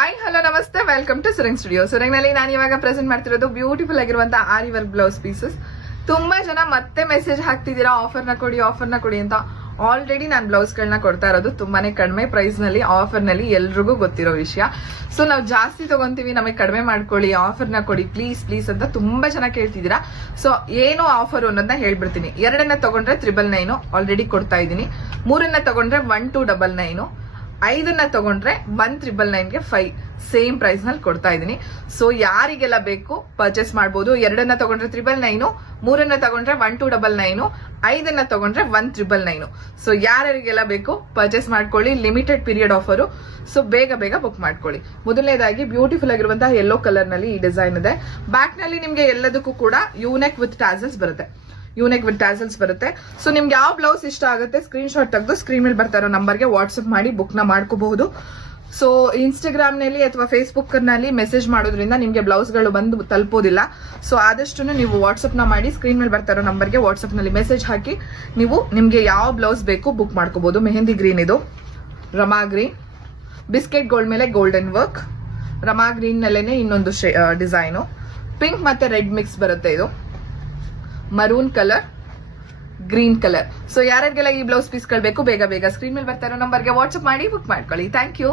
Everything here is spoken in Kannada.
ಹಾಯ್ ಹಲೋ ನಮಸ್ತೆ, ವೆಲ್ಕಮ್ ಟು ಸುರಂಗ್ ಸ್ಟುಡಿಯೋ. ಸುರಂಗ್ನಲ್ಲಿ ನಾನು ಇವಾಗ ಪ್ರೆಸೆಂಟ್ ಮಾಡ್ತಿರೋದು ಬ್ಯೂಟಿಫುಲ್ ಆಗಿರುವಂತಹ ಆರಿ ವರ್ಕ್ ಬ್ಲೌಸ್ ಪೀಸಸ್. ತುಂಬಾ ಜನ ಮತ್ತೆ ಮೆಸೇಜ್ ಹಾಕ್ತಿದ್ದೀರಾ ಆಫರ್ನ ಕೊಡಿ ಅಂತ. ಆಲ್ರೆಡಿ ನಾನು ಬ್ಲೌಸ್ಗಳನ್ನ ಕೊಡ್ತಾ ಇರೋದು ತುಂಬಾನೇ ಕಡಿಮೆ ಪ್ರೈಸ್ ನಲ್ಲಿ, ಆಫರ್ ನಲ್ಲಿ, ಎಲ್ರಿಗೂ ಗೊತ್ತಿರೋ ವಿಷಯ. ಸೊ ನಾವು ಜಾಸ್ತಿ ತಗೊಂತೀವಿ, ನಮಗೆ ಕಡಿಮೆ ಮಾಡ್ಕೊಳ್ಳಿ, ಆಫರ್ನ ಕೊಡಿ ಪ್ಲೀಸ್ ಪ್ಲೀಸ್ ಅಂತ ತುಂಬಾ ಜನ ಕೇಳ್ತಿದ್ದೀರಾ. ಸೊ ಏನು ಆಫರ್ ಅನ್ನೋದನ್ನ ಹೇಳ್ಬಿಡ್ತೀನಿ. 2 ತಗೊಂಡ್ರೆ 999 ಆಲ್ರೆಡಿ ಕೊಡ್ತಾ ಇದ್ದೀನಿ. 3 ತಗೊಂಡ್ರೆ 1299, 5 ತಗೊಂಡ್ರೆ 1999ಗೆ 5 ಸೇಮ್ ಪ್ರೈಸ್ ನಲ್ಲಿ ಕೊಡ್ತಾ ಇದೀನಿ. ಸೊ ಯಾರಿಗೆಲ್ಲ ಬೇಕು ಪರ್ಚೇಸ್ ಮಾಡಬಹುದು. 2 ತಗೊಂಡ್ರೆ 999, 3 ತಗೊಂಡ್ರೆ 1299, 5 ತಗೊಂಡ್ರೆ 1999. ಸೊ ಯಾರಿಗೆಲ್ಲ ಬೇಕು ಪರ್ಚೇಸ್ ಮಾಡ್ಕೊಳ್ಳಿ. Limited period offer. ಸೊ ಬೇಗ ಬುಕ್ ಮಾಡ್ಕೊಳ್ಳಿ. ಮೊದಲನೇದಾಗಿ ಬ್ಯೂಟಿಫುಲ್ ಆಗಿರುವಂತಹ ಯೆಲ್ಲೋ ಕಲರ್ ನಲ್ಲಿ ಈ ಡಿಸೈನ್ ಇದೆ. ಬ್ಯಾಕ್ ನಲ್ಲಿ ನಿಮ್ಗೆ ಎಲ್ಲದಕ್ಕೂ ಕೂಡ ಯೂನೆಕ್ ವಿತ್ ಟ್ಯಾಸಲ್ಸ್ ಬರುತ್ತೆ. ಸೊ ನಿಮ್ಗೆ ಯಾವ ಬ್ಲೌಸ್ ಇಷ್ಟ ಆಗುತ್ತೆ ಸ್ಕ್ರೀನ್ ಶಾಟ್ ತೆಗೆದು ಸ್ಕ್ರೀನ್ ಮೇಲೆ ಬರ್ತಾ ಇರೋ ನಂಬರ್ಗೆ ವಾಟ್ಸ್ಆಪ್ ಮಾಡಿ ಬುಕ್ ನ ಮಾಡ್ಕೋಬಹುದು. ಸೊ ಇನ್ಸ್ಟಾಗ್ರಾಮ್ ನಲ್ಲಿ ಅಥವಾ ಫೇಸ್ಬುಕ್ ನಲ್ಲಿ ಮೆಸೇಜ್ ಮಾಡೋದ್ರಿಂದ ನಿಮ್ಗೆ ಬ್ಲೌಸ್ ಗಳು ಬಂದು ತಲುಪೋದಿಲ್ಲ. ಸೊ ಆದಷ್ಟು ನೀವು ವಾಟ್ಸ್ಆಪ್ ನ ಮಾಡಿ ಸ್ಕ್ರೀನ್ ಮೇಲೆ ಬರ್ತಾ ಇರೋ ನಂಬರ್ಗೆ ವಾಟ್ಸ್ಆಪ್ ನಲ್ಲಿ ಮೆಸೇಜ್ ಹಾಕಿ ನೀವು ನಿಮ್ಗೆ ಯಾವ ಬ್ಲೌಸ್ ಬೇಕು ಬುಕ್ ಮಾಡ್ಕೋಬಹುದು. ಮೆಹಂದಿ ಗ್ರೀನ್, ಇದು ರಮಾ ಗ್ರೀನ್, ಬಿಸ್ಕೆಟ್ ಗೋಲ್ಡ್ ಮೇಲೆ ಗೋಲ್ಡನ್ ವರ್ಕ್, ರಮಾ ಗ್ರೀನ್ ನಲ್ಲೇನೆ ಇನ್ನೊಂದು ಡಿಸೈನು, ಪಿಂಕ್ ಮತ್ತೆ ರೆಡ್ ಮಿಕ್ಸ್ ಬರುತ್ತೆ, ಇದು maroon colour, green colour. So ಯಾರಿಗೆಲ್ಲ ಈ ಬ್ಲೌಸ್ ಪೀಸ್ಗಳು ಬೇಕು ಬೇಗ ಸ್ಕ್ರೀನ್ ಮೇಲೆ ಬರ್ತಾ ಇರೋ ನಂಬರ್ಗೆ ವಾಟ್ಸ್ಆಪ್ ಮಾಡಿ ಬುಕ್ ಮಾಡ್ಕೊಳ್ಳಿ. Thank you.